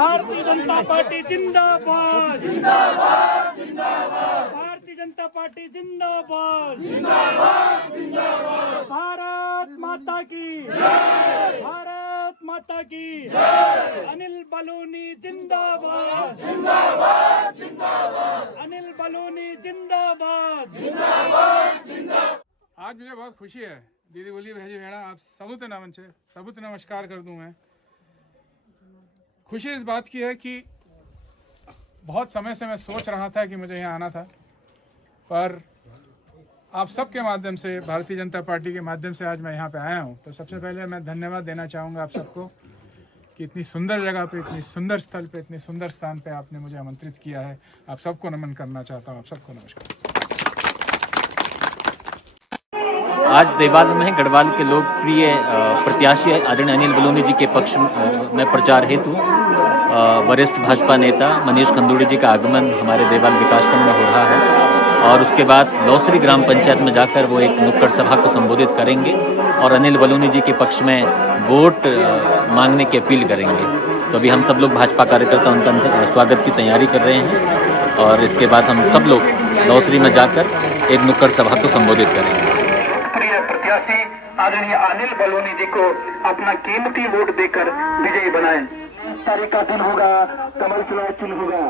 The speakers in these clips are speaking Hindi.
भारतीय जनता पार्टी जिंदाबाद जिंदाबाद जिंदाबाद। भारतीय जनता पार्टी जिंदाबाद जिंदाबाद जिंदाबाद। भारत माता की जय। भारत माता की जय। अनिल बलूनी जिंदाबाद जिंदाबाद जिंदाबाद। अनिल बलूनी जिंदाबाद जिंदाबाद जिंदाबाद। आज मुझे बहुत खुशी है। दीदी बोली भाई भेड़ा आप सबूत नमस्कार कर दूं मैं। खुशी इस बात की है कि बहुत समय से मैं सोच रहा था कि मुझे यहाँ आना था, पर आप सबके माध्यम से, भारतीय जनता पार्टी के माध्यम से आज मैं यहाँ पे आया हूँ। तो सबसे पहले मैं धन्यवाद देना चाहूँगा आप सबको कि इतनी सुंदर जगह पे, इतनी सुंदर स्थल पे, इतने सुंदर स्थान पे आपने मुझे आमंत्रित किया है। आप सबको नमन करना चाहता हूँ। आप सबको नमस्कार। आज देवाल में गढ़वाल के लोकप्रिय प्रत्याशी आदरणीय अनिल बलूनी जी के पक्ष में प्रचार हेतु वरिष्ठ भाजपा नेता मनीष खंडूड़ी जी का आगमन हमारे देवाल विकासखंड में हो रहा है और उसके बाद लौसरी ग्राम पंचायत में जाकर वो एक नुक्कड़ सभा को संबोधित करेंगे और अनिल बलूनी जी के पक्ष में वोट मांगने की अपील करेंगे। तो अभी हम सब लोग भाजपा कार्यकर्ता उनका स्वागत की तैयारी कर रहे हैं और इसके बाद हम सब लोग लौसरी में जाकर एक नुक्कड़ सभा को संबोधित करेंगे। आदरणीय अनिल बलूनी जी को अपना कीमती वोट देकर विजयी बनाएं। तारीख का दिन होगा, कमल चुनाव चिन्ह होगा।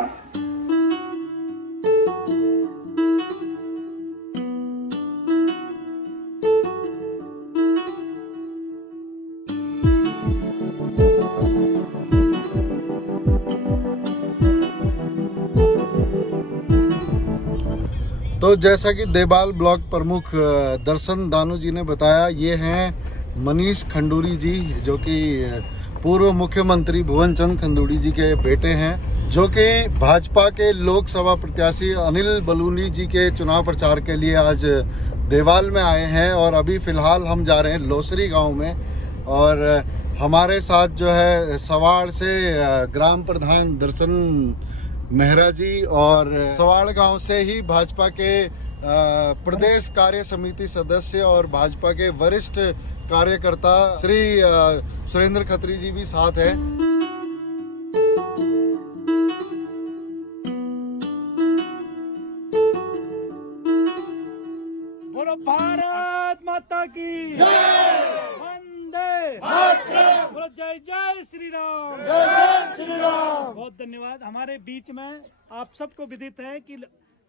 तो जैसा कि देवाल ब्लॉक प्रमुख दर्शन दानू जी ने बताया, ये हैं मनीष खंडूड़ी जी, जो कि पूर्व मुख्यमंत्री भुवन चंद खंडूड़ी जी के बेटे हैं, जो कि भाजपा के लोकसभा प्रत्याशी अनिल बलूनी जी के चुनाव प्रचार के लिए आज देवाल में आए हैं। और अभी फिलहाल हम जा रहे हैं लौसरी गांव में और हमारे साथ जो है सवाड़ से ग्राम प्रधान दर्शन मेहरा जी और सवाड़ गांव से ही भाजपा के प्रदेश कार्य समिति सदस्य और भाजपा के वरिष्ठ कार्यकर्ता श्री सुरेंद्र खत्री जी भी साथ हैं। बोलो भारत माता की जय। वंदे मातरम। बोलो जय जय श्री राम। जय जय श्री राम। बहुत धन्यवाद। हमारे बीच में आप सबको विदित है कि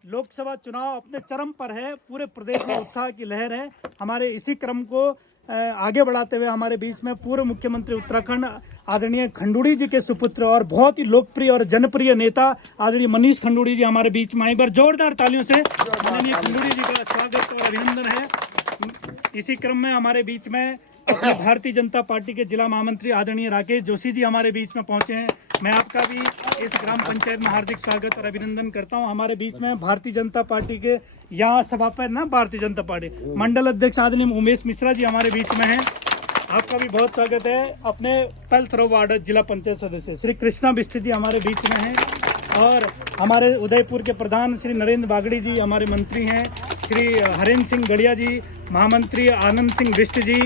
लोकसभा चुनाव अपने चरम पर है, पूरे प्रदेश में उत्साह की लहर है। हमारे इसी क्रम को आगे बढ़ाते हुए हमारे बीच में पूर्व मुख्यमंत्री उत्तराखंड आदरणीय खंडूड़ी जी के सुपुत्र और बहुत ही लोकप्रिय और जनप्रिय नेता आदरणीय मनीष खंडूड़ी जी हमारे बीच में। एक बार जोरदार तालियों से आदरणीय खंडूड़ी जी का स्वागत और अभिनंदन है। इसी क्रम में हमारे बीच में भारतीय जनता पार्टी के जिला महामंत्री आदरणीय राकेश जोशी जी हमारे बीच में पहुंचे हैं। मैं आपका भी इस ग्राम पंचायत में हार्दिक स्वागत और अभिनंदन करता हूं। हमारे बीच में भारतीय जनता पार्टी के यहाँ सभापति ना भारतीय जनता पार्टी मंडल अध्यक्ष आदरणीय उमेश मिश्रा जी हमारे बीच में हैं। आपका भी बहुत स्वागत है। अपने पलथरो वार्ड जिला पंचायत सदस्य श्री कृष्णा बिष्ट जी हमारे बीच में हैं और हमारे उदयपुर के प्रधान श्री नरेंद्र बागड़ी जी हमारे मंत्री हैं। श्री हरेंद्र सिंह गढ़िया जी महामंत्री, आनंद सिंह बिष्ट जी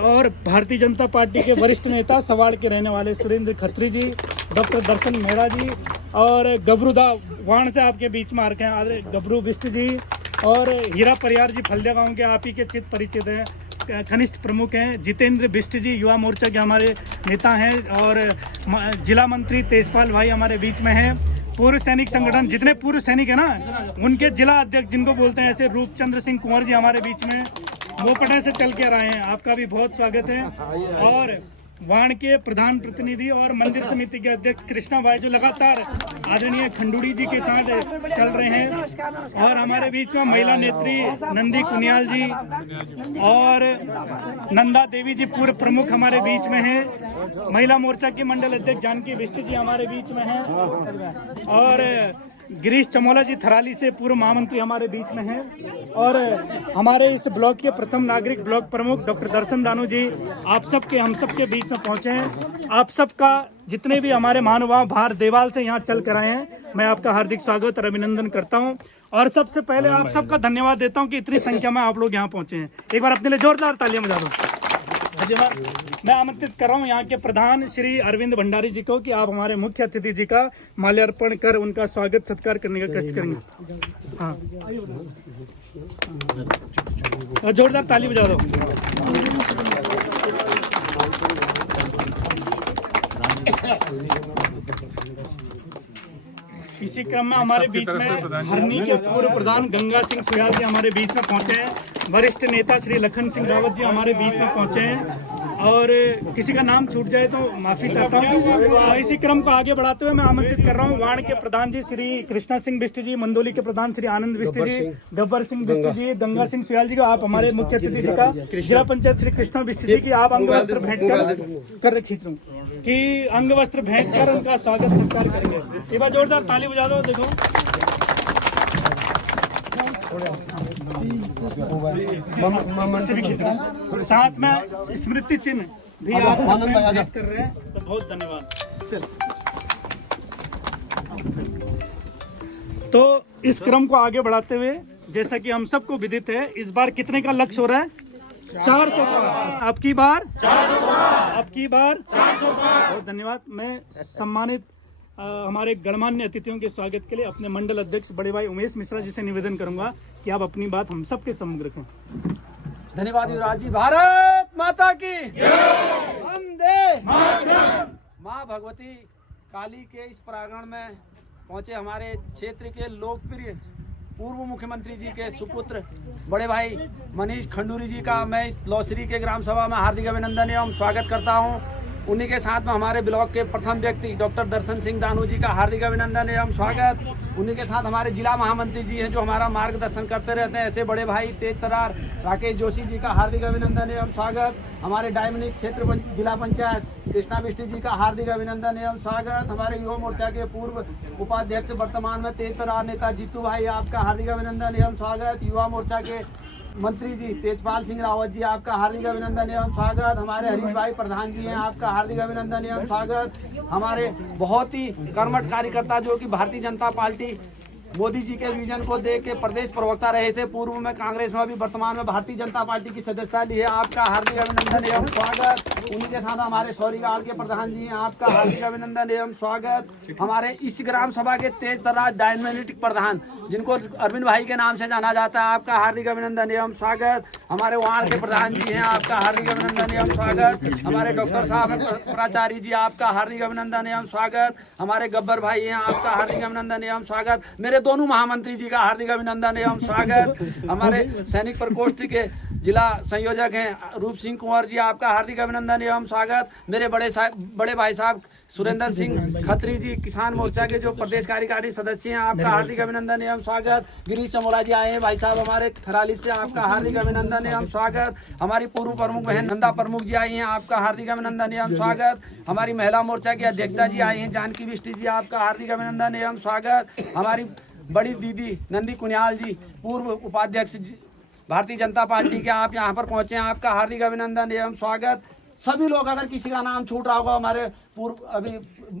और भारतीय जनता पार्टी के वरिष्ठ नेता सवाड़ के रहने वाले सुरेंद्र खत्री जी, डॉक्टर दर्शन मेहरा जी और गबरूदा वाण से आपके बीच में आ रखे हैं गबरू बिष्ट जी और हीरा परियार जी फल्दिया गांव के आप ही के चित परिचित हैं, कनिष्ठ प्रमुख हैं। जितेंद्र बिष्ट जी युवा मोर्चा के हमारे नेता हैं और जिला मंत्री तेजपाल भाई हमारे बीच में हैं। पूर्व सैनिक संगठन जितने पूर्व सैनिक है ना, उनके जिला अध्यक्ष जिनको बोलते हैं ऐसे रूपचंद्र सिंह कुंवर जी हमारे बीच में वो पटे से चल के रहे हैं। आपका भी बहुत स्वागत है। और वाण के प्रधान प्रतिनिधि और मंदिर समिति के अध्यक्ष कृष्णा भाई जो लगातार आदरणीय खंडूड़ी जी के साथ चल रहे हैं। और हमारे बीच में महिला नेत्री नंदी कुनियाल जी और नंदा देवी जी पूर्व प्रमुख हमारे बीच में हैं। महिला मोर्चा के मंडल अध्यक्ष जानकी बिष्ट जी हमारे बीच में हैं और गिरीश चमोला जी थराली से पूर्व महामंत्री हमारे बीच में हैं। और हमारे इस ब्लॉक के प्रथम नागरिक ब्लॉक प्रमुख डॉक्टर दर्शन दानू जी आप सबके हम सबके बीच में पहुंचे हैं। आप सबका जितने भी हमारे महानुभाव बाहर देवाल से यहाँ चल कर आए हैं, मैं आपका हार्दिक स्वागत और अभिनंदन करता हूं। और सबसे पहले आप सबका धन्यवाद देता हूं कि इतनी संख्या में आप लोग यहाँ पहुंचे हैं। एक बार अपने लिए जोरदार तालियां बजा दो। धन्यवाद। मैं आमंत्रित कर रहा हूँ यहाँ के प्रधान श्री अरविंद भंडारी जी को कि आप हमारे मुख्य अतिथि जी का माल्यार्पण कर उनका स्वागत सत्कार करने का कष्ट करेंगे। हाँ, और जोरदार ताली बजा दो। इसी क्रम में हमारे बीच में हरनी के पूर्व प्रधान गंगा सिंह सुयाल जी हमारे बीच में पहुंचे हैं। वरिष्ठ नेता श्री लखन सिंह रावत जी हमारे बीच में पहुंचे हैं और किसी का नाम छूट जाए तो माफी चाहता हूं। इसी क्रम को आगे बढ़ाते हुए मैं आमंत्रित कर रहा हूं वार्ड के प्रधान जी श्री कृष्णा सिंह बिष्ट जी, मंदोली के प्रधान श्री आनंद बिष्ट जी, गब्बर सिंह बिष्ट जी, गंगा सिंह सुयाल जी को आप हमारे मुख्य अतिथि जी का, जिला पंचायत श्री कृष्णा बिष्ट जी की आप अंग वस्त्र भेंट कर खींच रहा हूँ कि अंग वस्त्र भेंट कर उनका स्वागत सत्कार करेंगे। एक बार जोरदार ताली बजा दो। देखो साथ में स्मृति चिन्ह भी आप कर रहे हैं, तो बहुत धन्यवाद। तो इस क्रम को आगे बढ़ाते हुए जैसा कि हम सबको विदित है, इस बार कितने का लक्ष्य हो रहा है? 400 का। अब की बार 400। बहुत धन्यवाद। मैं सम्मानित हमारे गणमान्य अतिथियों के स्वागत के लिए अपने मंडल अध्यक्ष बड़े भाई उमेश मिश्रा जी से निवेदन करूंगा कि आप अपनी बात हम सबके सम्मुख रखें। धन्यवाद युवराज जी। भारत माता की वंदे मातरम। माँ भगवती काली के इस प्रांगण में पहुंचे हमारे क्षेत्र के लोकप्रिय पूर्व मुख्यमंत्री जी के सुपुत्र बड़े भाई मनीष खंडूरी जी का मैं इस लौसरी के ग्राम सभा में हार्दिक अभिनंदन एवं स्वागत करता हूं। उन्हीं के साथ में हमारे ब्लॉक के प्रथम व्यक्ति डॉक्टर दर्शन सिंह दानू जी का हार्दिक अभिनंदन एवं स्वागत। उन्हीं के साथ हमारे जिला महामंत्री जी हैं जो हमारा मार्गदर्शन करते रहते हैं, ऐसे बड़े भाई तेज तरार राकेश जोशी जी का हार्दिक अभिनंदन एवं स्वागत। हमारे डायमंड क्षेत्र जिला पंचायत कृष्णा बिष्ट जी का हार्दिक अभिनंदन एवं स्वागत। हमारे युवा मोर्चा के पूर्व उपाध्यक्ष वर्तमान में तेज तरार नेता जीतू भाई, आपका हार्दिक अभिनंदन एवं स्वागत। युवा मोर्चा के मंत्री जी तेजपाल सिंह रावत जी, आपका हार्दिक अभिनंदन एवं स्वागत। हमारे हरीश भाई प्रधान जी हैं, आपका हार्दिक अभिनंदन एवं स्वागत। हमारे बहुत ही कर्मठ कार्यकर्ता जो कि भारतीय जनता पार्टी मोदी जी के विजन को देख के प्रदेश प्रवक्ता रहे थे, पूर्व में कांग्रेस में, अभी वर्तमान में भारतीय जनता पार्टी की सदस्यता ली है, आपका हार्दिक अभिनंदन एवं स्वागत। उन्हीं के साथ हमारे सौरीगाड़ के प्रधान जी हैं, आपका हार्दिक अभिनंदन एवं स्वागत। हमारे इस ग्राम सभा के तेज तरार डायनेमिक प्रधान जिनको अरविंद भाई के नाम से जाना जाता है, आपका हार्दिक अभिनंदन एवं स्वागत। हमारे वार्ड के प्रधान जी हैं, आपका हार्दिक अभिनंदन एवं स्वागत। हमारे डॉक्टर साहब प्राचार्य जी, आपका हार्दिक अभिनंदन एवं स्वागत। हमारे गब्बर भाई हैं, आपका हार्दिक अभिनंदन एवं स्वागत। मेरे दोनों महामंत्री जी का हार्दिक अभिनंदन एवं स्वागत। हमारे सैनिक प्रकोष्ठ के जिला संयोजक हैं रूप सिंह कुंवर जी, आपका हार्दिक अभिनंदन एवं स्वागत। मेरे बड़े भाई साहब सुरेंद्र सिंह खत्री जी किसान मोर्चा के जो प्रदेश कार्यकारी सदस्य हैं, आपका हार्दिक अभिनंदन एवं स्वागत। गिरीश चमोला जी आए हैं भाई साहब हमारे थराली से, आपका हार्दिक अभिनंदन एवं स्वागत। हमारी पूर्व प्रमुख बहन नंदा प्रमुख जी आई हैं, आपका हार्दिक अभिनंदन एवं स्वागत। हमारी महिला मोर्चा की अध्यक्षा जी आई हैं जानकी बिष्ट जी, आपका हार्दिक अभिनंदन एवं स्वागत। हमारी बड़ी दीदी नंदी कुनियाल जी पूर्व उपाध्यक्ष भारतीय जनता पार्टी के, आप यहाँ पर पहुंचे हैं, आपका हार्दिक अभिनंदन एवं स्वागत। सभी लोग, अगर किसी का नाम छूट रहा होगा, हमारे पूर्व अभी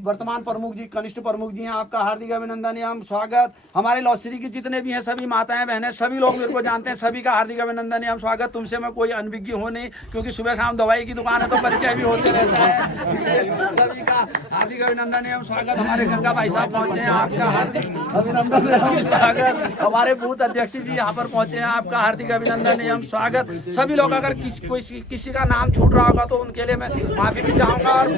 वर्तमान प्रमुख जी कनिष्ठ प्रमुख जी हैं, आपका हार्दिक अभिनंदन एवं स्वागत। हमारे लौसरी की जितने भी हैं सभी माताएं बहनें सभी लोग मेरे को जानते हैं, सभी का हार्दिक अभिनंदन एवं स्वागत। तुमसे मैं कोई अनभिज्ञ हो नहीं, क्योंकि सुबह शाम दवाई की दुकान है तो परिचय भी होते रहता है। सभी का हार्दिक अभिनंदन एवं स्वागत। हमारे गंगा भाई साहब पहुंचे हैं, आपका हार्दिक अभिनंदन एवं स्वागत। हमारे बूथ अध्यक्ष जी यहाँ पर पहुंचे हैं, आपका हार्दिक अभिनंदन एवं स्वागत। सभी लोग, अगर किसी का नाम छूट रहा होगा तो उनके लिए मैं माफी भी चाहूंगा और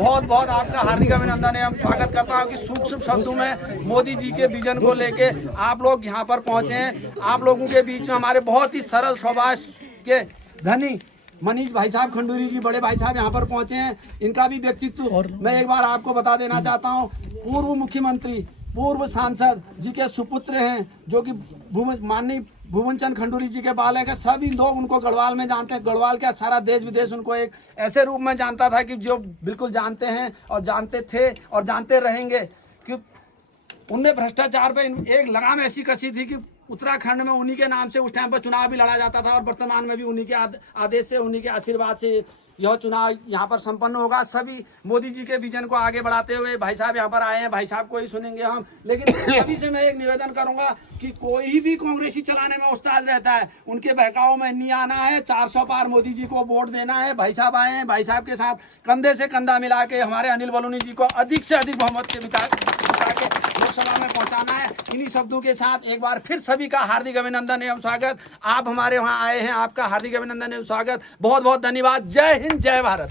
बहुत बहुत आपका हार्दिक अभिनंदन एवं स्वागत करता हूँ कि सूक्ष्म शब्दों में मोदी जी के विजन को लेके आप लोग यहाँ पर पहुंचे हैं। आप लोगों के बीच में हमारे बहुत ही सरल स्वभाव के धनी मनीष भाई साहब खंडूरी जी, बड़े भाई साहब यहाँ पर पहुंचे हैं। इनका भी व्यक्तित्व मैं एक बार आपको बता देना चाहता हूँ। पूर्व मुख्यमंत्री पूर्व सांसद जी के सुपुत्र हैं, जो कि माननीय भुवन चंद खंडूरी जी के बालक है। सभी लोग उनको गढ़वाल में जानते हैं, गढ़वाल का सारा देश विदेश उनको एक ऐसे रूप में जानता था कि जो बिल्कुल जानते हैं और जानते थे और जानते रहेंगे कि उनने भ्रष्टाचार पे एक लगाम ऐसी कसी थी कि उत्तराखंड में उन्हीं के नाम से उस टाइम पर चुनाव भी लड़ा जाता था और वर्तमान में भी उन्हीं के आदेश से, उन्हीं के आशीर्वाद से यह चुनाव यहाँ पर संपन्न होगा। सभी मोदी जी के विजन को आगे बढ़ाते हुए भाई साहब यहाँ पर आए हैं, भाई साहब को ही सुनेंगे हम। लेकिन सभी से मैं एक निवेदन करूंगा कि कोई भी कांग्रेसी चलाने में उस्ताद रहता है, उनके बहकाव में नहीं आना है। 400 पार मोदी जी को वोट देना है। भाई साहब आए हैं, भाई साहब के साथ कंधे से कंधा मिला के हमारे अनिल बलूनी जी को अधिक से अधिक बहुमत से बिता के लोकसभा में पहुंचाना है। इन्हीं शब्दों के साथ एक बार फिर सभी का हार्दिक अभिनंदन एवं स्वागत। आप हमारे वहाँ आए हैं, आपका हार्दिक अभिनंदन एवं स्वागत। बहुत बहुत धन्यवाद। जय हिंद, जय भारत।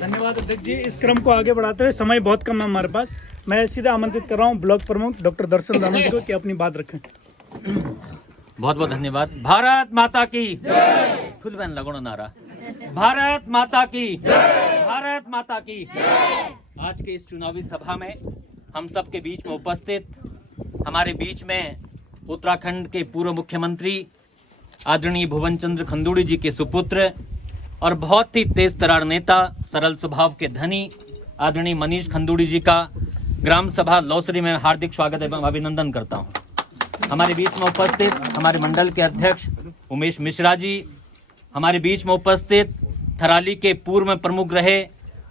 धन्यवाद अध्यक्ष जी। इस क्रम को आगे बढ़ाते हुए, समय बहुत कम है हमारे पास, मैं सीधा आमंत्रित कर रहा हूँ ब्लॉक प्रमुख डॉक्टर दर्शन दानू जी को कि अपनी बात रखें। बहुत बहुत धन्यवाद। भारत माता की जय। फुल बैन लगोना नारा, भारत माता की जय, भारत माता की जय। आज के इस चुनावी सभा में हम सब के बीच में उपस्थित, हमारे बीच में उत्तराखंड के पूर्व मुख्यमंत्री आदरणीय भुवन चंद्र खंडूड़ी जी के सुपुत्र और बहुत ही तेज तरार नेता, सरल स्वभाव के धनी आदरणीय मनीष खंडूड़ी जी का ग्राम सभा लौसरी में हार्दिक स्वागत एवं अभिनंदन करता हूं। हमारे बीच में उपस्थित हमारे मंडल के अध्यक्ष उमेश मिश्रा जी, हमारे बीच में उपस्थित थराली के पूर्व में प्रमुख रहे,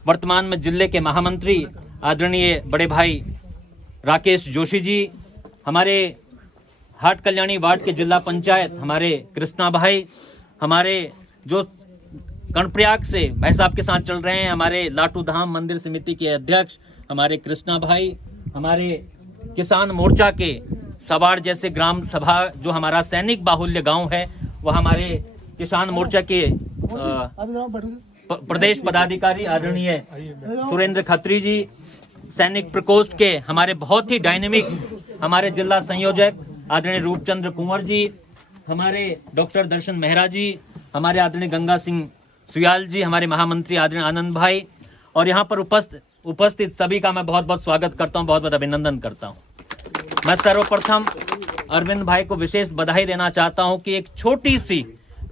वर्तमान में जिले के महामंत्री आदरणीय बड़े भाई राकेश जोशी जी, हमारे हाट कल्याणी वार्ड के जिला पंचायत हमारे कृष्णा भाई, हमारे जो कर्णप्रयाग से भाई साहब के साथ चल रहे हैं हमारे लाटू धाम मंदिर समिति के अध्यक्ष हमारे कृष्णा भाई, हमारे किसान मोर्चा के सवाड़ जैसे ग्राम सभा जो हमारा सैनिक बाहुल्य गांव है, वह हमारे किसान मोर्चा के प्रदेश पदाधिकारी आदरणीय सुरेंद्र खत्री जी, सैनिक प्रकोष्ठ के हमारे बहुत ही डायनेमिक हमारे जिला संयोजक आदरणीय रूपचंद्र कुंवर जी, हमारे डॉक्टर दर्शन मेहरा जी, हमारे आदरणीय गंगा सिंह सुयाल जी, हमारे महामंत्री आदरणीय आनंद भाई, और यहाँ पर उपस्थित सभी का मैं बहुत बहुत स्वागत करता हूँ, बहुत बहुत अभिनंदन करता हूँ। मैं सर्वप्रथम अरविंद भाई को विशेष बधाई देना चाहता हूँ कि एक छोटी सी,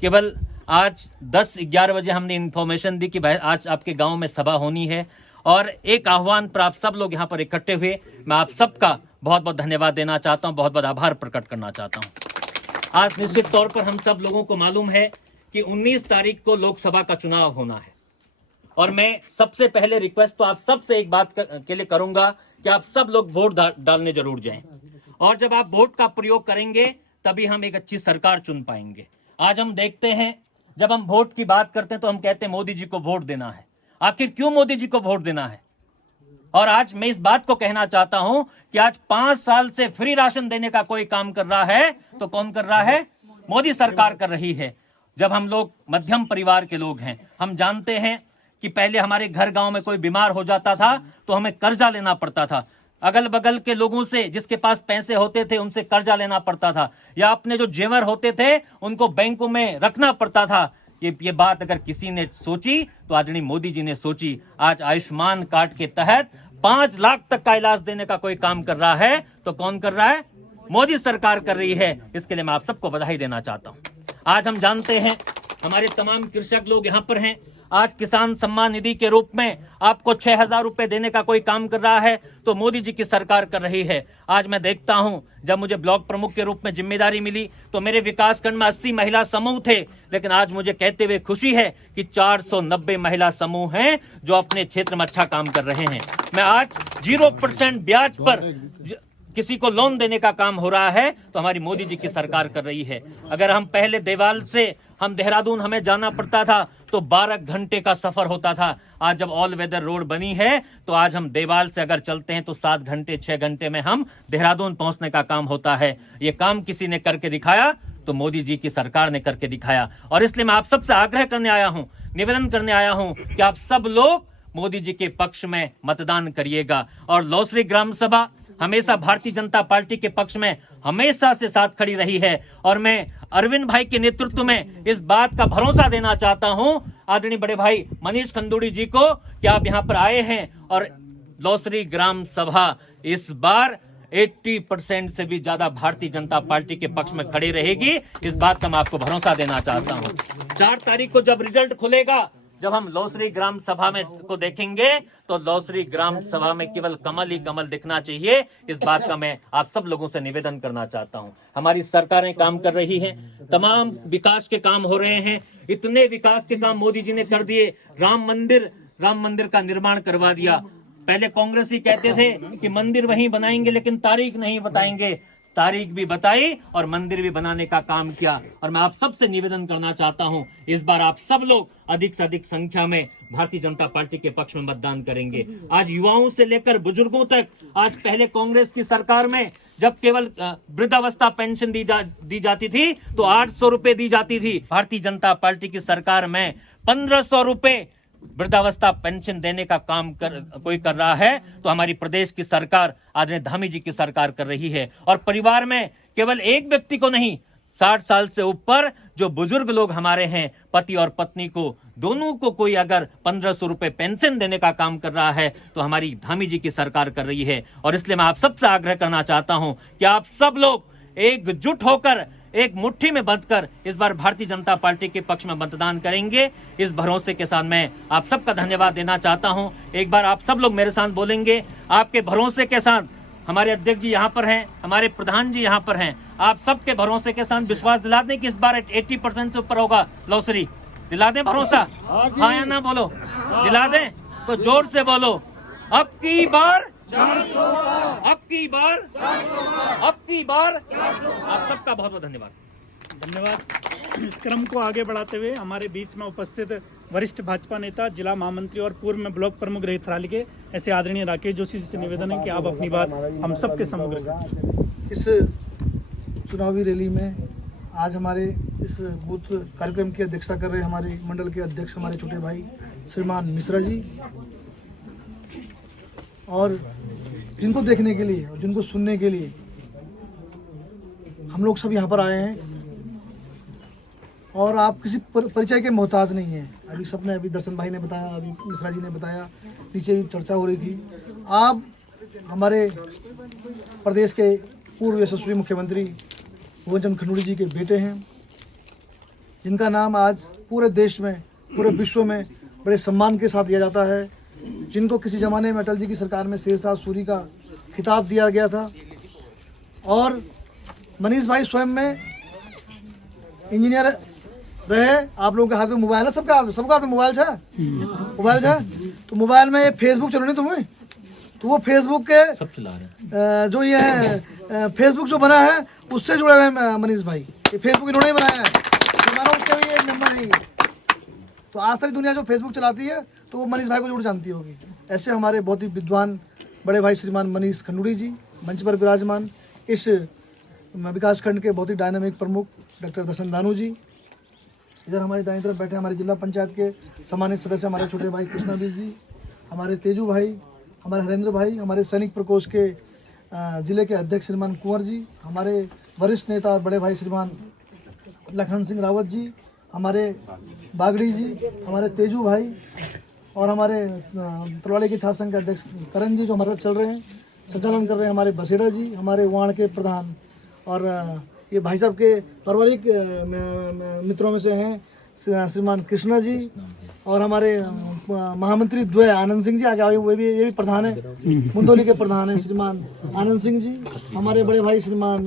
केवल आज 10-11 बजे हमने इन्फॉर्मेशन दी कि भाई आज आपके गांव में सभा होनी है, और एक आह्वान पर आप सब लोग यहाँ पर इकट्ठे हुए। मैं आप सबका बहुत बहुत धन्यवाद देना चाहता हूँ, बहुत बहुत आभार प्रकट करना चाहता हूँ। आज निश्चित तौर पर हम सब लोगों को मालूम है कि 19 तारीख को लोकसभा का चुनाव होना है, और मैं सबसे पहले रिक्वेस्ट तो आप सबसे एक बात के लिए करूंगा कि आप सब लोग वोट डालने जरूर जाएं, और जब आप वोट का प्रयोग करेंगे तभी हम एक अच्छी सरकार चुन पाएंगे। आज हम देखते हैं जब हम वोट की बात करते हैं तो हम कहते हैं मोदी जी को वोट देना है। आखिर क्यों मोदी जी को वोट देना है? और आज मैं इस बात को कहना चाहता हूं कि आज 5 साल से फ्री राशन देने का कोई काम कर रहा है तो कौन कर रहा है? मोदी सरकार कर रही है। जब हम लोग मध्यम परिवार के लोग हैं, हम जानते हैं कि पहले हमारे घर गांव में कोई बीमार हो जाता था तो हमें कर्जा लेना पड़ता था, अगल बगल के लोगों से जिसके पास पैसे होते थे उनसे कर्जा लेना पड़ता था, या अपने जो जेवर होते थे उनको बैंकों में रखना पड़ता था। ये बात अगर किसी ने सोची तो आदरणीय मोदी जी ने सोची। आज आयुष्मान कार्ड के तहत 5 लाख तक का इलाज देने का कोई काम कर रहा है तो कौन कर रहा है? मोदी सरकार कर रही है। इसके लिए मैं आप सबको बधाई देना चाहता हूं। आज हम जानते हैं हमारे तमाम कृषक लोग यहाँ पर हैं, आज किसान सम्मान निधि के रूप में आपको 6,000 रुपए देने का कोई काम कर रहा है तो मोदी जी की सरकार कर रही है। आज मैं देखता हूं, जब मुझे ब्लॉक प्रमुख के रूप में जिम्मेदारी मिली तो मेरे विकासखंड में 80 महिला समूह थे, लेकिन आज मुझे कहते हुए खुशी है कि 490 महिला समूह हैं जो अपने क्षेत्र में अच्छा काम कर रहे हैं। मैं आज 0% ब्याज पर किसी को लोन देने का काम हो रहा है तो हमारी मोदी जी की सरकार कर रही है। अगर हम पहले देवाल से हम देहरादून हमें जाना पड़ता था तो 12 घंटे का सफर होता था। आज जब ऑल वेदर रोड बनी है तो आज हम देवाल से अगर चलते हैं तो 7 घंटे 6 घंटे में हम देहरादून पहुंचने का काम होता है। ये काम किसी ने करके दिखाया तो मोदी जी की सरकार ने करके दिखाया। और इसलिए मैं आप सबसे आग्रह करने आया हूं, निवेदन करने आया हूं कि आप सब लोग मोदी जी के पक्ष में मतदान करिएगा। और लौसरी ग्राम सभा हमेशा भारतीय जनता पार्टी के पक्ष में हमेशा से साथ खड़ी रही है, और मैं अरविंद भाई के नेतृत्व में इस बात का भरोसा देना चाहता हूं आदरणीय बड़े भाई मनीष खंडूड़ी जी को कि आप यहां पर आए हैं और लौसरी ग्राम सभा इस बार 80% से भी ज्यादा भारतीय जनता पार्टी के पक्ष में खड़ी रहेगी। इस बात का मैं आपको भरोसा देना चाहता हूं। 4 तारीख को जब रिजल्ट खुलेगा जब हम लौसरी ग्राम सभा में को देखेंगे तो लौसरी ग्राम सभा में केवल कमल ही कमल दिखना चाहिए। इस बात का मैं आप सब लोगों से निवेदन करना चाहता हूं। हमारी सरकारें काम कर रही हैं, तमाम विकास के काम हो रहे हैं, इतने विकास के काम मोदी जी ने कर दिए। राम मंदिर का निर्माण करवा दिया। पहले कांग्रेसी कहते थे कि मंदिर वहीं बनाएंगे लेकिन तारीख नहीं बताएंगे, तारीख भी बताई और मंदिर भी बनाने का काम किया। और मैं आप सबसे निवेदन करना चाहता हूं, इस बार आप सब लोग अधिक से अधिक संख्या में भारतीय जनता पार्टी के पक्ष में मतदान करेंगे। आज युवाओं से लेकर बुजुर्गों तक, आज पहले कांग्रेस की सरकार में जब केवल वृद्धावस्था पेंशन दी जाती थी तो 800 रुपए दी जाती थी। भारतीय जनता पार्टी की सरकार में 1500 रुपए वृद्धावस्था पेंशन देने का काम कोई कर रहा है तो हमारी प्रदेश की सरकार आदरणीय धामी जी की सरकार कर रही है। और परिवार में केवल एक व्यक्ति को नहीं, 60 साल से ऊपर जो बुजुर्ग लोग हमारे हैं, पति और पत्नी को, दोनों को कोई अगर 1500 रुपए पेंशन देने का काम कर रहा है तो हमारी धामी जी की सरकार कर रही है। और इसलिए मैं आप सबसे आग्रह करना चाहता हूं कि आप सब लोग एकजुट होकर, एक मुट्ठी में बंधकर इस बार भारतीय जनता पार्टी के पक्ष में मतदान करेंगे। इस भरोसे के साथ मैं आप सबका धन्यवाद देना चाहता हूं। एक बार आप सब लोग मेरे साथ बोलेंगे, आपके भरोसे के साथ। हमारे अध्यक्ष जी यहाँ पर हैं, हमारे प्रधान जी यहाँ पर हैं। आप सबके भरोसे के साथ विश्वास दिला दें कि इस बार 80% से ऊपर होगा लौसरी। दिला दें भरोसा? हाँ या ना बोलो? दिला दें तो जोर से बोलो, अब की बार, अब की बार, अब की बार। आप सबका बहुत बहुत धन्यवाद। इस क्रम को आगे बढ़ाते हुए हमारे बीच में उपस्थित वरिष्ठ भाजपा नेता, जिला महामंत्री और पूर्व में ब्लॉक प्रमुख रहे थराली के ऐसे आदरणीय राकेश जोशी जी से निवेदन है कि आप अपनी बात हम सबके समग्र करें। इस चुनावी रैली में आज हमारे इस बूथ कार्यक्रम की अध्यक्षता कर रहे हमारे मंडल के अध्यक्ष, हमारे छोटे भाई श्रीमान मिश्रा जी, और जिनको देखने के लिए और जिनको सुनने के लिए हम लोग सब यहाँ पर आए हैं। और आप किसी परिचय के मोहताज नहीं हैं। अभी सबने, अभी दर्शन भाई ने बताया, अभी मिश्रा जी ने बताया, नीचे भी चर्चा हो रही थी। आप हमारे प्रदेश के पूर्व यशस्वी मुख्यमंत्री भुवन चंद खंडूड़ी जी के बेटे हैं, जिनका नाम आज पूरे देश में, पूरे विश्व में बड़े सम्मान के साथ दिया जाता है। जिनको किसी ज़माने में अटल जी की सरकार में शेरशाह सूरी का खिताब दिया गया था। और मनीष भाई स्वयं में इंजीनियर रहे। आप लोगों के हाथ में मोबाइल है, सबका हाथ में मोबाइल है। तो मोबाइल में ये फेसबुक चलो नहीं तुम्हें, तो वो फेसबुक के सब चला रहे जो ये है, फेसबुक जो बना है उससे जुड़े हुए हैं मनीष भाई। ये फेसबुक इन्होंने ही बनाया है, हमारा उसके भी एक मेंबर नहीं है। तो आज सारी दुनिया जो फेसबुक चलाती है तो वो मनीष भाई को जरूर जानती होगी। ऐसे हमारे बहुत ही विद्वान बड़े भाई श्रीमान मनीष खंडूड़ी जी मंच पर विराजमान, इस विकास खंड के बहुत ही डायनामिक प्रमुख डॉक्टर दर्शन दानू जी, इधर हमारी दाईं तरफ बैठे हमारे जिला पंचायत के सम्मानित सदस्य हमारे छोटे भाई कृष्णावीर जी, हमारे तेजू भाई, हमारे हरेंद्र भाई, हमारे सैनिक प्रकोष्ठ के जिले के अध्यक्ष श्रीमान कुंवर जी, हमारे वरिष्ठ नेता और बड़े भाई श्रीमान लखन सिंह रावत जी, हमारे बागड़ी जी, हमारे तेजू भाई, और हमारे तलवाड़ी के छात्र संघ के अध्यक्ष करण जी जो हमारे साथ चल रहे हैं, संचालन कर रहे हैं हमारे बसेड़ा जी, हमारे वाण के प्रधान, और ये भाई साहब के पारिवारिक मित्रों में से हैं श्रीमान कृष्णा जी, और हमारे महामंत्री द्वय आनंद सिंह जी आगे आए, ये भी प्रधान है, मुंदोली के प्रधान है श्रीमान आनंद सिंह जी, हमारे बड़े भाई श्रीमान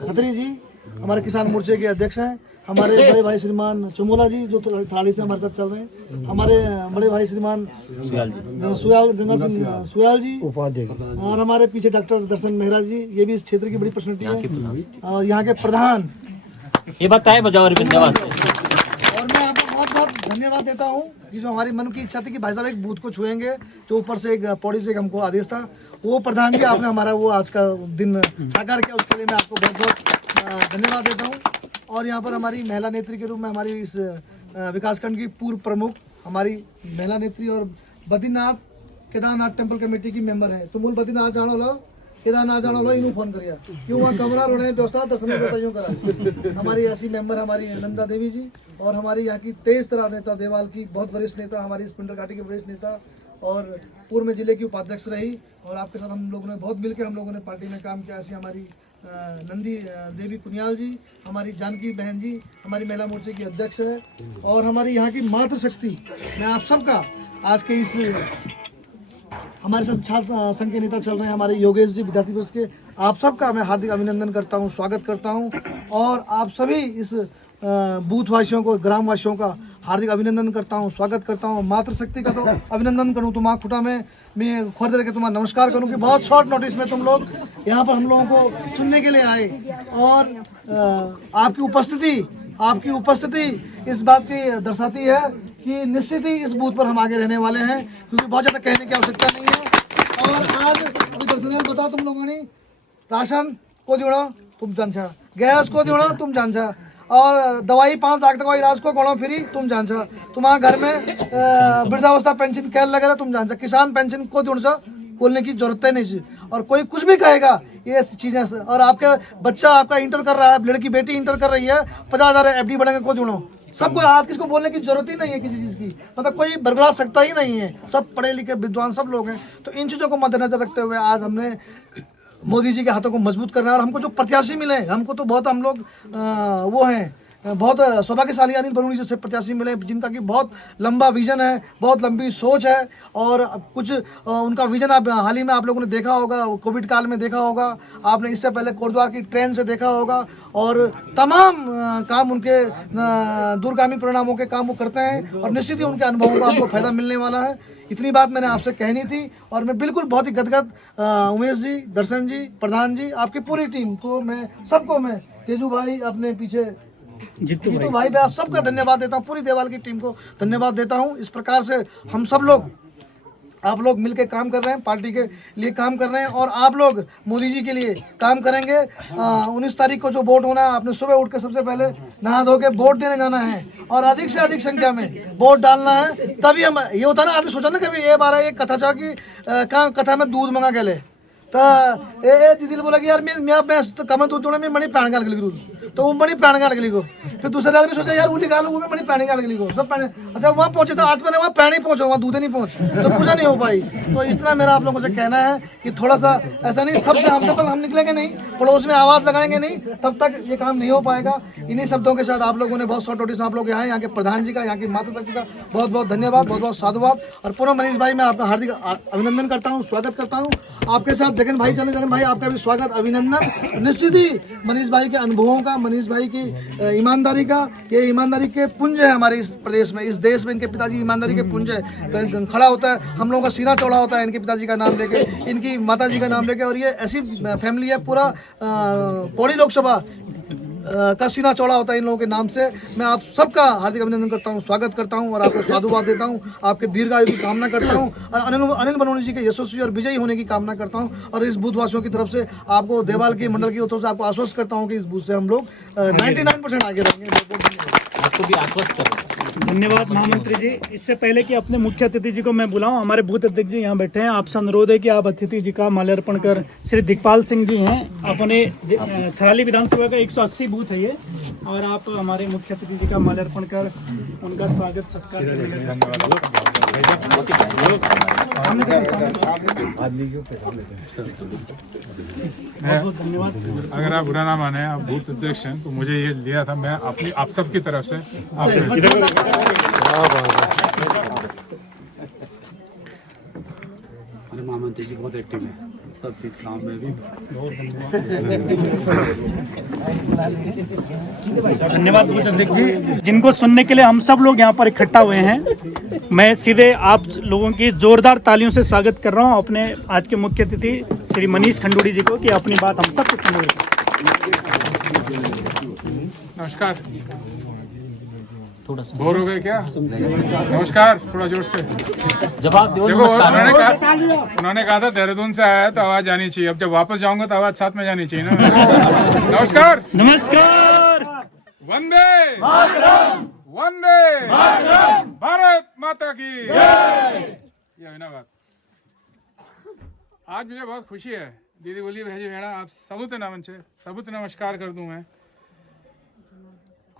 खत्री जी हमारे किसान मोर्चे के अध्यक्ष हैं, हमारे बड़े भाई श्रीमान चमोला जी जो थराली से हमारे साथ चल रहे हैं, हमारे बड़े भाई श्रीमान सुयाल गंगा सिंह सुयाल जी, और हमारे पीछे डॉक्टर दर्शन मेहरा जी, ये भी इस क्षेत्र की बड़ी पर्सनैलिटी है, और यहाँ के प्रधान। ये बताए बजाओ धन्यवाद। और मैं आपको बहुत बहुत धन्यवाद देता हूँ कि जो हमारी मन की इच्छा थी कि भाई साहब एक बूथ को छुएंगे, जो ऊपर से एक पौड़ी से एक हमको आदेश था, वो प्रधान जी आपने हमारा वो आज का दिन साकार किया, उसके लिए मैं आपको बहुत बहुत धन्यवाद देता हूँ। और यहाँ पर हमारी महिला नेत्री के रूप में हमारी इस विकासखंड की पूर्व प्रमुख हमारी महिला नेत्री और बद्रीनाथ केदारनाथ टेम्पल कमेटी की मेंबर है। तो मूल बद्रीनाथ जानो लो, केदारनाथ जानो लो, इन्हों फोन करिए क्यों वहाँ कमरा रोने व्यवस्था दर्शन व्यवस्था यूँ करा। हमारी ऐसी मेंबर हमारी नंदा देवी जी, और हमारी यहाँ की तेज तरह नेता देवाल की बहुत वरिष्ठ नेता, हमारी इस पिंडर घाटी के वरिष्ठ नेता और पूर्व में जिले की उपाध्यक्ष रही, और आपके साथ हम लोगों ने बहुत मिलकर हम लोगों ने पार्टी में काम किया। ऐसी हमारी नंदी देवी कुनियाल जी, हमारी जानकी बहन जी, हमारी महिला मोर्चे की अध्यक्ष है, और हमारी यहाँ की मातृशक्ति, मैं आप सबका आज के इस हमारे साथ छात्र संघ के नेता चल रहे हैं हमारे योगेश जी विद्यार्थी परिषद के, आप सबका मैं हार्दिक अभिनंदन करता हूं, स्वागत करता हूं, और आप सभी इस बूथ वासियों को, ग्राम वासियों का हार्दिक अभिनंदन करता हूं, स्वागत करता हूं। मातृशक्ति का तो अभिनंदन करूं तो माँ खुटा में मैं खोर दे के तुम्हारा नमस्कार करूं कि बहुत शॉर्ट नोटिस में तुम लोग यहाँ पर हम लोगों को सुनने के लिए आए, और आपकी उपस्थिति इस बात की दर्शाती है कि निश्चित ही इस बूथ पर हम आगे रहने वाले हैं, क्योंकि बहुत ज़्यादा कहने की आवश्यकता नहीं है। और आज अभी दर्शक बताओ, तुम लोगों ने राशन को दियोड़ा तुम जान छा, गैस को दियोड़ा तुम जान छा, और दवाई 5 लाख तक का इलाज को गणों फ्री तुम जान छा, तुम्हारा घर में वृद्धावस्था पेंशन कैल लगे तुम जान छा, किसान पेंशन को दियोड़ सा बोलने की जरूरत है नहीं, और कोई कुछ भी कहेगा ये चीजें। और आपका बच्चा आपका इंटर कर रहा है, लड़की बेटी इंटर कर रही है, 50,000 FD बढ़ेंगे को जुड़ो, सबको आज किसको बोलने की जरूरत ही नहीं है किसी चीज की, मतलब कोई बरगला सकता ही नहीं है, सब पढ़े लिखे विद्वान सब लोग हैं। तो इन चीजों को मद्देनजर रखते हुए आज हमने मोदी जी के हाथों को मजबूत करना है, और हमको जो प्रत्याशी मिले, हमको तो बहुत हम लोग वो हैं, बहुत सौभाग्यशाली अनिल बलूनी जैसे प्रत्याशी मिले, जिनका कि बहुत लंबा विजन है, बहुत लंबी सोच है, और कुछ उनका विजन आप हाल ही में आप लोगों ने देखा होगा, कोविड काल में देखा होगा, आपने इससे पहले कोटद्वार की ट्रेन से देखा होगा, और तमाम काम उनके दूरगामी परिणामों के काम वो करते हैं, और निश्चित ही उनके अनुभवों का आपको फायदा मिलने वाला है। इतनी बात मैंने आपसे कहनी थी, और मैं बिल्कुल बहुत ही गदगद उमेश जी, दर्शन जी, प्रधान जी, आपकी पूरी टीम को मैं सबको मैं तेजू भाई अपने पीछे जीतू भाई पे आप सबका धन्यवाद देता हूँ, पूरी देवाल की टीम को धन्यवाद देता हूँ। इस प्रकार से हम सब लोग आप लोग मिलकर काम कर रहे हैं, पार्टी के लिए काम कर रहे हैं, और आप लोग मोदी जी के लिए काम करेंगे। 19 तारीख को जो वोट होना है, आपने सुबह उठ के सबसे पहले नहा धो के वोट देने जाना है, और अधिक से अधिक संख्या में वोट डालना है। तभी हम ये होता ना, आपने सोचा ना कभी ये बार एक कथा चाह की कथा में दूध मंगा के ले, तो ए दीदी ने बोला कि यार मैं तो कम दूध दूंगा, मैं मणि पैण गाल गली, तो वो मणि पैण गाल गली को, फिर दूसरे आदमी सोचा यार उली गाल वो मणि पैण गाल गली को, सब पैण। अच्छा वहाँ पहुंचे तो आज मैंने वहाँ पैण ही पहुंचो, वहाँ दूध नहीं पहुंच, तो पूजा नहीं हो पाई। तो इस तरह मेरा आप लोगों से कहना है कि थोड़ा सा ऐसा नहीं, सबसे हम तक हम निकलेंगे नहीं, पड़ोस में आवाज़ लगाएंगे नहीं, तब तक ये काम नहीं हो पाएगा। इन्हीं शब्दों के साथ आप लोगों ने बहुत शॉर्ट नोटिस में आप लोग यहाँ के प्रधान जी का, यहाँ की मातृशक्ति का बहुत बहुत धन्यवाद, बहुत बहुत साधुवाद। और पूरा मनीष भाई मैं आपका हार्दिक अभिनंदन करता हूँ, स्वागत करता हूँ। आपके साथ जगन भाई चले, जगन भाई आपका भी स्वागत, अभिनंदन। निश्चित ही मनीष भाई के अनुभवों का, मनीष भाई की ईमानदारी का, ये ईमानदारी के पुंज है हमारे इस प्रदेश में, इस देश में इनके पिताजी ईमानदारी के पुंज है। खड़ा होता है, हम लोगों का सीना चौड़ा होता है इनके पिताजी का नाम लेके, इनकी माता जी का नाम लेके, और ये ऐसी फैमिली है, पूरा पौड़ी लोकसभा का सीना चौड़ा होता है इन लोगों के नाम से। मैं आप सबका हार्दिक अभिनंदन करता हूं, स्वागत करता हूं, और आपको साधुवाद देता हूं, आपके दीर्घायु की कामना करता हूं, और अनिल बलूनी जी के यशस्वी और विजयी होने की कामना करता हूं। और इस बूथ वासियों की तरफ से आपको, देवाल की मंडल की तरफ से आपको आश्वस्त करता हूं कि इस बूथ से हम लोग 99% आगे रहेंगे। आपको भी आश्वस्त करो। धन्यवाद महामंत्री जी। इससे पहले कि अपने मुख्य अतिथि जी को मैं बुलाऊं, हमारे बूथ अध्यक्ष जी यहाँ बैठे हैं, आपसे अनुरोध है कि आप अतिथि जी का माल्यार्पण कर। श्री दिखपाल सिंह जी हैं, अपने थराली विधानसभा का 180 बूथ है ये, और आप हमारे मुख्य अतिथि जी का माल्यार्पण कर उनका स्वागत सत्कार बहुत धन्यवाद। अगर आप बुरा ना माने, आप बूथ अध्यक्ष हैं, तो मुझे ये लिया था, मैं अपनी आप सबकी तरफ से महामंत्री जी बहुत एक्टिव है, सब चीज काम में भी। धन्यवाद बूथ अध्यक्ष जी, जिनको सुनने के लिए हम सब लोग यहाँ पर इकट्ठा हुए हैं। मैं सीधे आप लोगों की जोरदार तालियों से स्वागत कर रहा हूँ अपने आज के मुख्य अतिथि श्री मनीष खंडूड़ी जी को, कि अपनी बात हम सबको सुन रहे हैं। नमस्कार। बोर हो गए क्या? नमस्कार, थोड़ा जोर से जवाब दो। देखो उन्होंने कहा था देहरादून से आया तो आवाज आनी चाहिए, अब जब वापस जाऊंगा तो आवाज साथ में जानी चाहिए ना। नमस्कार, नमस्कार। वंदे मातरम, वंदे मातरम, भारत माता की जय। ये है ना बात। आज मुझे बहुत खुशी है, दीदी बोली भेजी भेड़ा आप सबूत नमन से सबूत नमस्कार कर दूं मैं।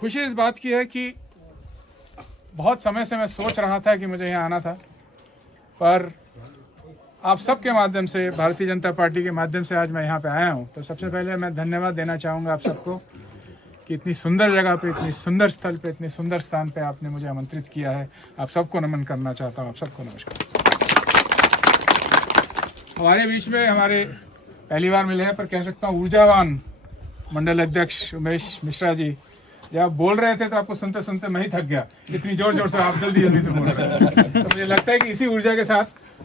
खुशी इस बात की है कि बहुत समय से मैं सोच रहा था कि मुझे यहाँ आना था, पर आप सबके माध्यम से, भारतीय जनता पार्टी के माध्यम से आज मैं यहाँ पे आया हूँ। तो सबसे पहले मैं धन्यवाद देना चाहूँगा आप सबको कि इतनी सुंदर जगह पे, इतनी सुंदर स्थल पे, इतनी सुंदर स्थान पे आपने मुझे आमंत्रित किया है। आप सबको नमन करना चाहता हूँ। आप सबको नमस्कार। हमारे बीच में हमारे पहली बार मिले हैं, पर कह सकता हूँ ऊर्जावान मंडल अध्यक्ष उमेश मिश्रा जी, जब आप बोल रहे थे तो आपको सुनते सुनते मैं ही थक गया, इतनी जोर जोर से आप जल्दी जल्दी से बोल रहे थे। तो मुझे लगता है कि इसी ऊर्जा के साथ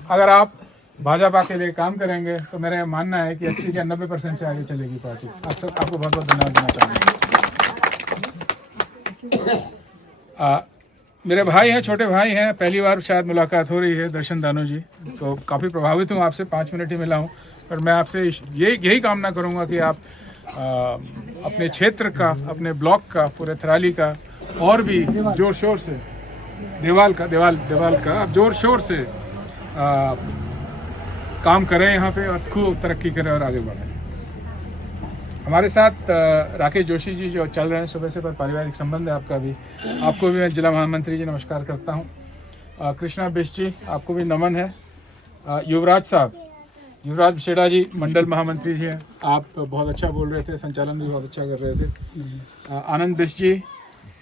अगर आप भाजपा के लिए काम करेंगे तो मेरा मानना है कि 80 या 90% से आगे चलेगी पार्टी। आपको बहुत बहुत धन्यवाद देना चाहूँगा। मेरे भाई हैं, छोटे भाई हैं, पहली बार शायद मुलाकात हो रही है, दर्शन दानू जी। तो काफ़ी प्रभावित हूँ आपसे, 5 मिनट ही मिला हूँ, पर मैं आपसे यही कामना करूँगा कि आप अपने क्षेत्र का, अपने ब्लॉक का, पूरे थराली का और भी जोर शोर से, देवाल का आप जोर शोर से काम करें यहाँ पे और खूब तरक्की करें और आगे बढ़ें। हमारे साथ राकेश जोशी जी जो चल रहे हैं सुबह से, पर पारिवारिक संबंध है आपका भी, आपको भी मैं जिला महामंत्री जी नमस्कार करता हूँ। कृष्णा बिष्ट जी, आपको भी नमन है। युवराज साहब, युवराज शेड़ा जी मंडल महामंत्री जी हैं, आप बहुत अच्छा बोल रहे थे, संचालन भी बहुत अच्छा कर रहे थे। आनंद बिष्ट जी,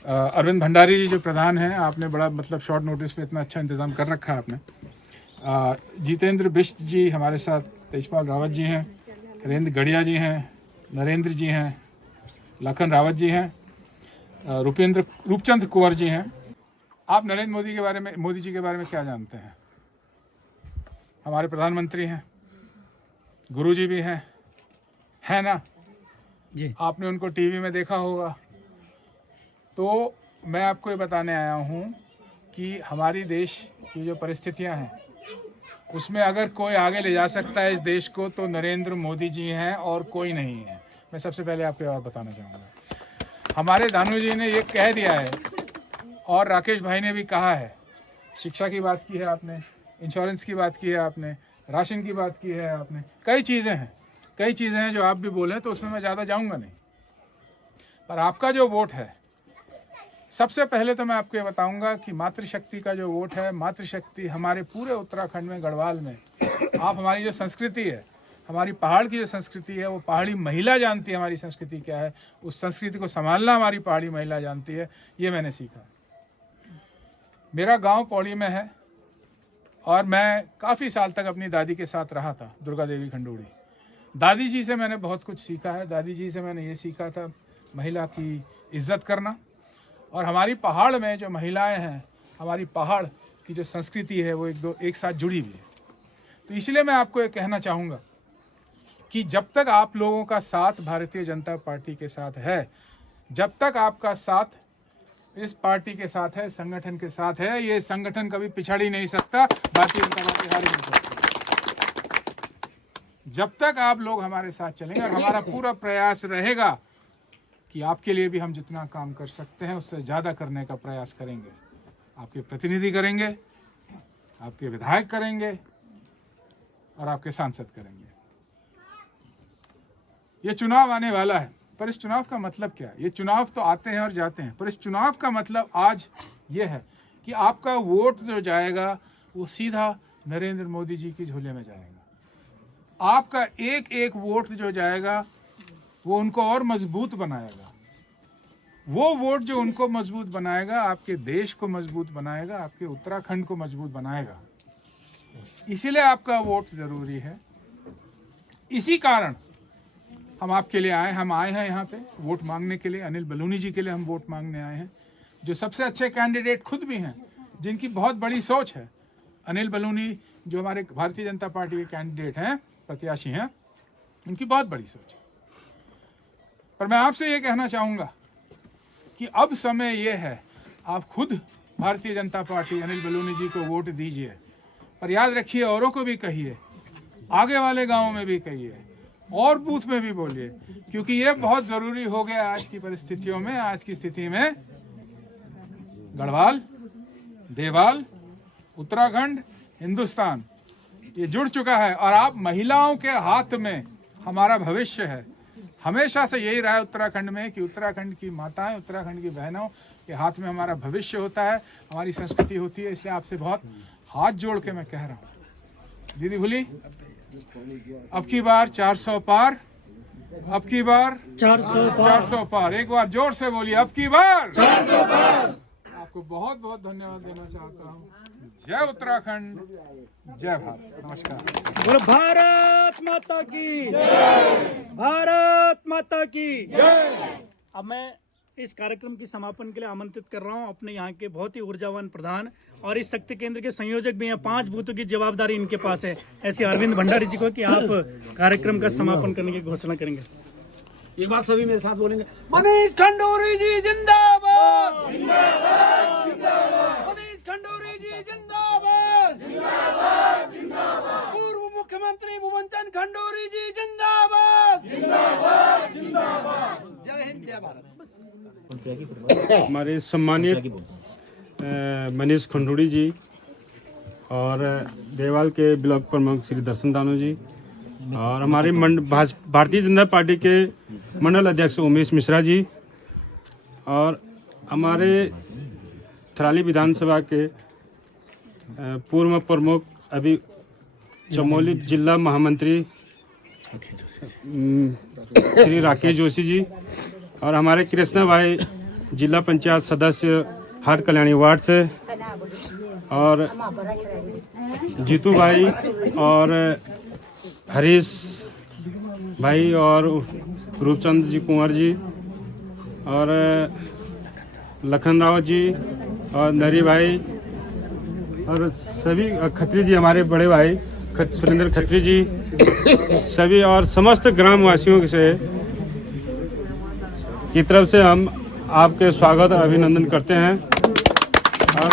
अरविंद भंडारी जी जो प्रधान हैं, आपने बड़ा मतलब शॉर्ट नोटिस पे इतना अच्छा इंतज़ाम कर रखा है आपने। जितेंद्र बिष्ट जी हमारे साथ, तेजपाल रावत जी हैं, हरेंद्र गढ़िया जी हैं, नरेंद्र जी हैं, लखन रावत जी हैं, रूपचंद कुंवर जी हैं। आप नरेंद्र मोदी जी के बारे में क्या जानते हैं? हमारे प्रधानमंत्री हैं, गुरु जी भी हैं, है ना जी? आपने उनको टीवी में देखा होगा। तो मैं आपको ये बताने आया हूँ कि हमारी देश की जो परिस्थितियाँ हैं उसमें अगर कोई आगे ले जा सकता है इस देश को तो नरेंद्र मोदी जी हैं और कोई नहीं है। मैं सबसे पहले आपको ये बात बताना चाहूँगा। हमारे दानू जी ने ये कह दिया है और राकेश भाई ने भी कहा है, शिक्षा की बात की है आपने, इंश्योरेंस की बात की है आपने, राशन की बात की है आपने, कई चीज़ें हैं जो आप भी बोले, तो उसमें मैं ज़्यादा जाऊँगा नहीं। पर आपका जो वोट है, सबसे पहले तो मैं आपको ये बताऊंगा कि मातृशक्ति का जो वोट है, मातृशक्ति हमारे पूरे उत्तराखंड में, गढ़वाल में, आप हमारी जो संस्कृति है, हमारी पहाड़ की जो संस्कृति है, वो पहाड़ी महिला जानती है हमारी संस्कृति क्या है, उस संस्कृति को संभालना हमारी पहाड़ी महिला जानती है, ये मैंने सीखा। मेरा गांव पौड़ी में है और मैं काफ़ी साल तक अपनी दादी के साथ रहा था, दुर्गा देवी खंडूड़ी। दादी जी से मैंने बहुत कुछ सीखा है। दादी जी से मैंने ये सीखा था महिला की इज्जत करना, और हमारी पहाड़ में जो महिलाएं हैं, हमारी पहाड़ की जो संस्कृति है वो एक साथ जुड़ी हुई है। तो इसलिए मैं आपको ये कहना चाहूँगा कि जब तक आप लोगों का साथ भारतीय जनता पार्टी के साथ है, जब तक आपका साथ इस पार्टी के साथ है, संगठन के साथ है, ये संगठन कभी पिछड़ ही नहीं सकता, भारतीय जनता पार्टी हार ही नहीं सकती। जब तक आप लोग हमारे साथ चलेंगे, और हमारा पूरा प्रयास रहेगा कि आपके लिए भी हम जितना काम कर सकते हैं उससे ज़्यादा करने का प्रयास करेंगे। आपके प्रतिनिधि करेंगे, आपके विधायक करेंगे और आपके सांसद करेंगे। ये चुनाव आने वाला है, पर इस चुनाव का मतलब क्या है? ये चुनाव तो आते हैं और जाते हैं, पर इस चुनाव का मतलब आज ये है कि आपका वोट जो जाएगा वो सीधा नरेंद्र मोदी जी की झोले में जाएगा। आपका एक एक वोट जो जाएगा वो उनको और मजबूत बनाएगा। वो वोट जो उनको मजबूत बनाएगा, आपके देश को मजबूत बनाएगा, आपके उत्तराखंड को मजबूत बनाएगा। इसीलिए आपका वोट जरूरी है। इसी कारण हम आपके लिए आए हैं यहाँ पे वोट मांगने के लिए। अनिल बलूनी जी के लिए हम वोट मांगने आए हैं, जो सबसे अच्छे कैंडिडेट खुद भी हैं, जिनकी बहुत बड़ी सोच है। अनिल बलूनी जो हमारे भारतीय जनता पार्टी के कैंडिडेट हैं, प्रत्याशी हैं, उनकी बहुत बड़ी सोच है। पर मैं आपसे ये कहना चाहूँगा कि अब समय ये है, आप खुद भारतीय जनता पार्टी अनिल बलूनी जी को वोट दीजिए। पर याद रखिए, औरों को भी कहिए, आगे वाले गांवों में भी कहिए और बूथ में भी बोलिए, क्योंकि ये बहुत ज़रूरी हो गया आज की परिस्थितियों में। आज की स्थिति में गढ़वाल, देवाल, उत्तराखंड, हिंदुस्तान ये जुड़ चुका है, और आप महिलाओं के हाथ में हमारा भविष्य है। हमेशा से यही रहा है उत्तराखंड में कि उत्तराखंड की माताएं, उत्तराखंड की बहनों के हाथ में हमारा भविष्य होता है, हमारी संस्कृति होती है। इसलिए आपसे बहुत हाथ जोड़ के मैं कह रहा हूँ दीदी भूली, अब की बार 400 पार, अब की बार 400 पार। एक बार जोर से बोलिए, अब की बार 400 पार। आपको बहुत बहुत धन्यवाद देना चाहता हूँ। जय उत्तराखंड, जय भारत, नमस्कार। बोलो भारत माता की जय, भारत माता की जय। अब मैं इस कार्यक्रम की समापन के लिए आमंत्रित कर रहा हूं अपने यहाँ के बहुत ही ऊर्जावान प्रधान और इस शक्ति केंद्र के संयोजक भी हैं। 5 बूथों की जवाबदारी इनके पास है, ऐसे अरविंद भंडारी जी को, कि आप कार्यक्रम का समापन करने की घोषणा करेंगे। एक बार सभी मेरे साथ बोलेंगे, मनीष खंडूरी जी जिंदाबाद, जिंदाबाद, जिंदाबाद। मनीष खंडूरी जी जिंदाबाद, जिंदाबाद, जिंदाबाद। पूर्व मुख्यमंत्री भुवन चंद खंडूरी जी जिंदाबाद, जिंदाबाद, जिंदाबाद। जय हिंद, जय भारत। हमारे सम्मानित मनीष खंडूरी जी और देवाल के ब्लॉक प्रमुख श्री दर्शन दानू जी और हमारे भारतीय जनता पार्टी के मंडल अध्यक्ष उमेश मिश्रा जी और हमारे थराली विधानसभा के पूर्व प्रमुख अभी चमोली जिला महामंत्री श्री राकेश जोशी जी और हमारे कृष्णा भाई जिला पंचायत सदस्य हाट कल्याणी वार्ड से और जीतू भाई और हरीश भाई और रूपचंद जी कुंवर जी और लखन राव जी और नरी भाई और सभी खत्री जी, हमारे बड़े भाई सुरेंद्र खत्री जी, सभी और समस्त ग्रामवासियों से की तरफ से हम आपके स्वागत और अभिनंदन करते हैं और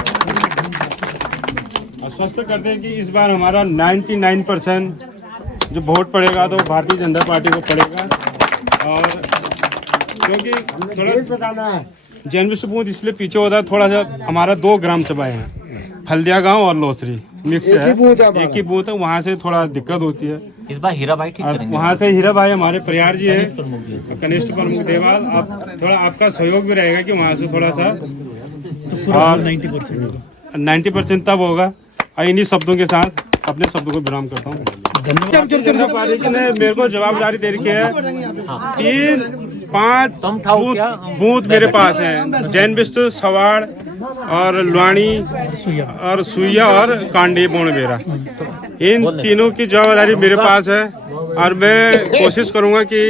आश्वस्त करते हैं कि इस बार हमारा 99% जो वोट पड़ेगा तो भारतीय जनता पार्टी को पड़ेगा। और क्योंकि थोड़ा जन्मस्थ बूथ इसलिए पीछे होता है, थोड़ा सा हमारा 2 ग्राम सभाएं हैं, हल्दिया गांव और लोसरी मिक्स है, एक ही बूथ है, वहाँ से थोड़ा दिक्कत होती है। इस बार हीरा भाई ठीक करेंगे। वहाँ से हीरा भाई हमारे प्रयार जी है, कनिष्ठ प्रमुख देवाल, आप थोड़ा आपका सहयोग भी रहेगा कि वहाँ से थोड़ा सा और 90% तब होगा। इन्हीं शब्दों के साथ अपने शब्दों को विराम करता हूँ। जनता पार्टी ने मेरे को जवाबदारी दे रखी है, 3-5 बूथ मेरे पास हैं, जैन बिस्ट, सवाड़ और लुआनी और सुइया और कांडी बोनबेरा। इन तीनों की जवाबदारी मेरे पास है और मैं कोशिश करूंगा कि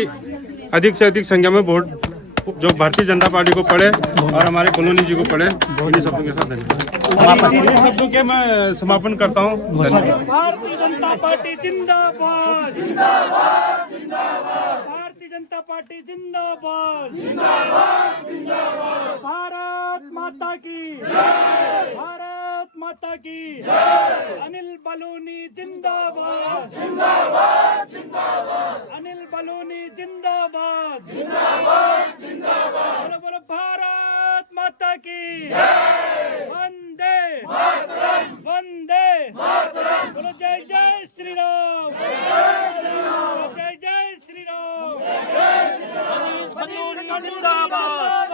अधिक से अधिक संख्या में वोट जो भारतीय जनता पार्टी को पड़े और हमारे कॉलोनी जी को पड़े। इन्हीं शब्दों के साथ इन्हीं शब्दों के मैं समापन करता हूँ। भारतीय जनता पार्टी जिंदाबाद, जिंदाबाद, जिंदाबाद। भारतीय जनता पार्टी जिंदाबाद, जिंदाबाद, जिंदाबाद। भारत माता की जय, भारत माता की जय। अनिल बलूनी जिंदाबाद, जिंदाबाद, जिंदाबाद। अनिल बलूनी जिंदाबाद, जिंदाबाद, जिंदाबाद। बोलो बोलो भारत माता की जय। वंदे मातरम, वंदे मातरम। बोलो जय जय श्री राम, जय जय श्री राम। मनीष जिंदाबाद,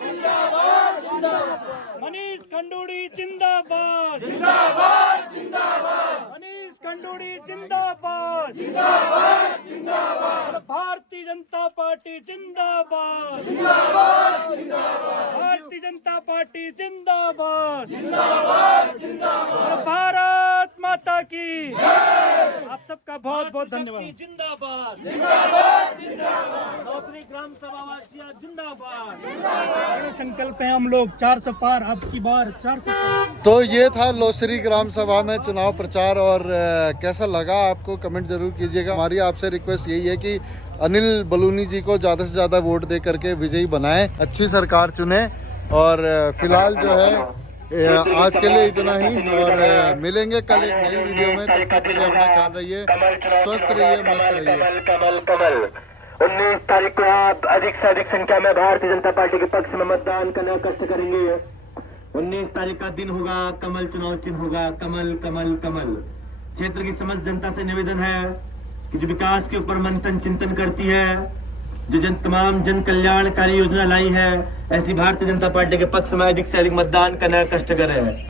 जिंदाबाद, जिंदाबाद। मनीष खंडूरी जिंदाबाद, जिंदाबाद, जिंदाबाद। मनीष खंडूरी जिंदाबाद, जिंदाबाद, जिंदाबाद। भारतीय जनता पार्टी जिंदाबाद, जिंदाबाद, जिंदाबाद। भारतीय जनता पार्टी जिंदाबाद, जिंदाबाद, जिंदाबाद। भारत माता की जय। आप सबका बहुत बहुत धन्यवाद। जिंदाबाद, जिंदाबाद, जिंदाबाद। नौकरी ग्राम सभावासिया जिंदाबाद। संकल्प है हम लोग 400 पार, अब की बार 400 पार। तो ये था लोसरी ग्राम सभा में चुनाव प्रचार और कैसा लगा आपको कमेंट जरूर कीजिएगा। हमारी आपसे रिक्वेस्ट यही है कि अनिल बलूनी जी को ज़्यादा से ज़्यादा वोट दे करके विजयी बनाएं, अच्छी सरकार चुने। और फिलहाल जो है आज के लिए इतना ही और मिलेंगे कल एक नई वीडियो में। तब तक के लिए अपना ख्याल रहिए, स्वस्थ रहिए, मस्त रहिए। कमल कमल 19 तारीख को आप अधिक से अधिक संख्या में भारतीय जनता पार्टी के पक्ष में मतदान करने का कष्ट करेंगे। 19 तारीख का दिन होगा, कमल चुनाव चिन्ह होगा, कमल कमल कमल। क्षेत्र की समस्त जनता से निवेदन है कि जो विकास के ऊपर मंथन चिंतन करती है, जो तमाम जन कल्याणकारी योजना लाई है, ऐसी भारतीय जनता पार्टी के पक्ष में अधिक से अधिक मतदान करने का कष्ट करे।